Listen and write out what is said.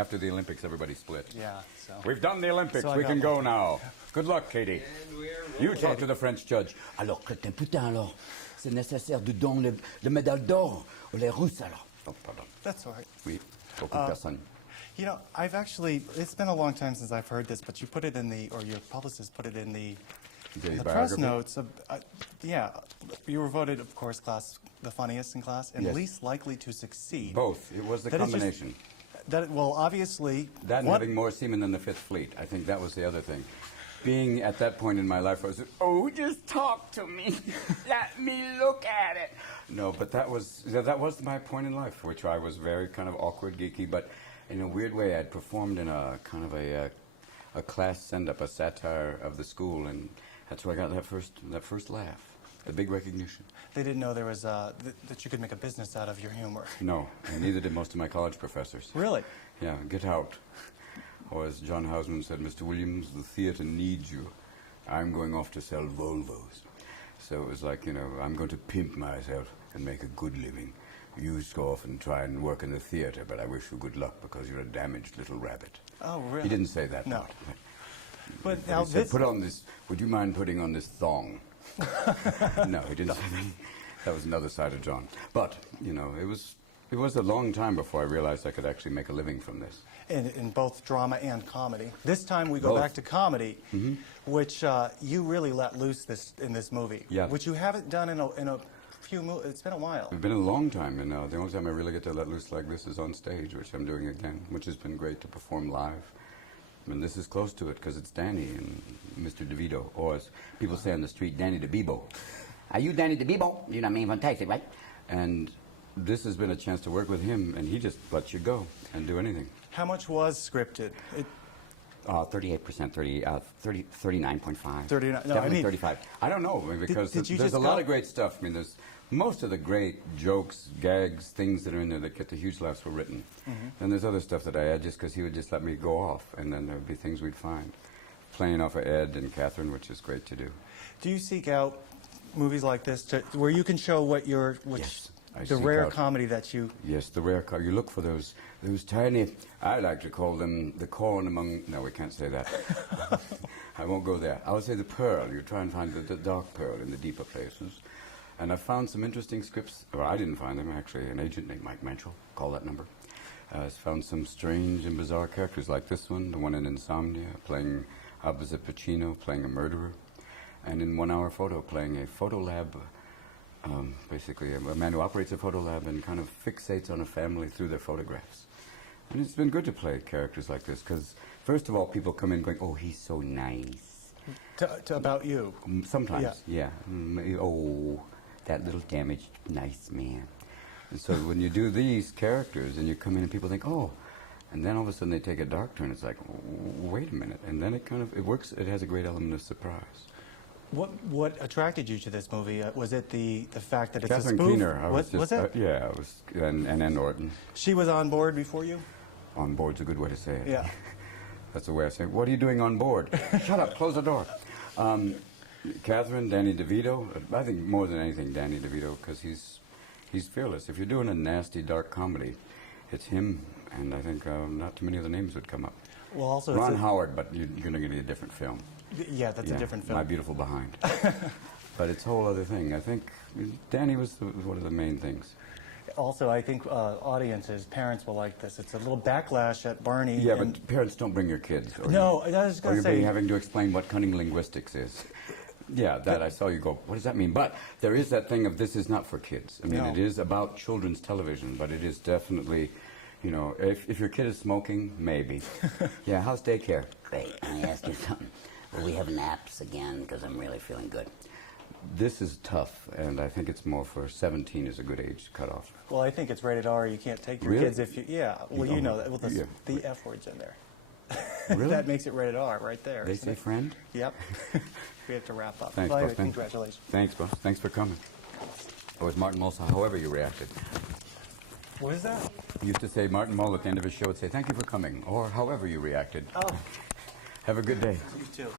After the Olympics, everybody split. Yeah, so. We've done the Olympics. So We can go now. Good luck, Katie. You talk to the French judge. Alors, crétin, putain, alors, c'est nécessaire de donner le médaille d'or aux les Russes, alors. Oh, pardon. That's all right. Oui, beaucoup de personnes. You know, I've actually, it's been a long time since I've heard this, but you put it in the, or your publicist put it in the press notes. Yeah, you were voted, of course, the funniest in class and Yes. least likely to succeed. Both. It was the That is just- combination. Well, obviously. That and having more seamen than the Fifth Fleet. I think that was the other thing. Being at that point in my life, I was, oh, just talk to me. Let me look at it. No, but that was my point in life, which I was very kind of awkward, geeky, but in a weird way, I'd performed in a kind of a class send-up, a satire of the school, and that's where I got that first laugh, the big recognition. They didn't know there was that you could make a business out of your humor. No, and neither did most of my college professors. Really? Yeah, get out. Or as John Houseman said, Mr. Williams, the theater needs you. I'm going off to sell Volvos. So it was like, you know, I'm going to pimp myself and make a good living. You just go off and try and work in the theater, but I wish you good luck because you're a damaged little rabbit. Oh, really? He didn't say that. No. Part. But He now said, this. put on this, would you mind putting on this thong? No, he didn't say that. That was another side of John. But, you know, it was a long time before I realized I could actually make a living from this. In both drama and comedy. This time we go Both. back to comedy, which you really let loose in this movie. Yeah. Which you haven't done in a few movies. It's been a while. It's been a long time, and the only time I really get to let loose like this is on stage, which I'm doing again, which has been great to perform live. I mean, this is close to it because it's Danny and Mr. DeVito, or as people say on the street, Danny DeBebo. Are you Danny DeBebo? You know what I mean? Fantastic, right? And this has been a chance to work with him, and he just lets you go and do anything. How much was scripted? 38%, 39.5. 39. No, Definitely I mean, 35. I don't know, I mean, because did you there's just a lot go- of great stuff. I mean, there's most of the great jokes, gags, things that are in there that get the huge laughs were written. And there's other stuff that I add just because he would just let me go off, and then there would be things we'd find. Playing off of Ed and Catherine, which is great to do. do you seek out movies like this where you can show Yes, I the seek rare out- comedy that you? Yes, the rare car. You look for those tiny, I like to call them the corn among, no, we can't say that. I won't go there. I would say the pearl. You try and find the dark pearl in the deeper places. And I found some interesting scripts, or I didn't find them, actually. An agent named Mike Mitchell, call that number, has found some strange and bizarre characters like this one, the one in Insomnia, playing opposite Pacino, playing a murderer. And in 1 Hour Photo, playing a photo lab, basically a man who operates a photo lab and kind of fixates on a family through their photographs. And it's been good to play characters like this because, first of all, people come in going, oh, he's so nice. About you. Sometimes, yeah. Oh, that little damaged, nice man. And so when you do these characters and you come in and people think, oh, and then all of a sudden they take a dark turn, it's like, wait a minute. And then it works, it has a great element of surprise. What attracted you to this movie? Was it the fact that it's Catherine a spoof? Keener, Was it? yeah, it was, and Ann Norton. She was on board before you? On board's a good way to say it. Yeah. That's the way I say it. What are you doing on board? Shut up, close the door. Catherine, Danny DeVito, I think more than anything Danny DeVito, because he's fearless. If you're doing a nasty, dark comedy, it's him, and I think not too many other names would come up. Well, also Ron Howard, but you're going to get a different film. Yeah, that's a different film. My Beautiful Behind. But it's a whole other thing. I think Danny was one of the main things. Also, I think audiences, parents will like this. It's a little backlash at Barney. Yeah, but parents don't bring your kids. No, I was going to say. Or you're having to explain what cunning linguistics is. Yeah, that I saw you go, what does that mean? But there is that thing of this is not for kids. I mean, No. it is about children's television, but it is definitely, you know, if your kid is smoking, maybe. Yeah, how's daycare? Great. Let me ask you something. Will we have naps again? Because I'm really feeling good. This is tough, and I think it's more for 17 is a good age cutoff. Well, I think it's rated R. You can't take your Really? kids if you. Yeah. Well, you know that. Well, Yeah. the F word's in there. Really? That makes it rated R right there. They isn't say it? friend? Yep. We have to wrap up. Thanks, Well, boss. anyway, congratulations. Thanks, boss. Thanks for coming. Or was Martin Mull, however you reacted. What is that? He used to say, Martin Mull at the end of his show would say, thank you for coming, or however you reacted. Oh, Have a good day. you too.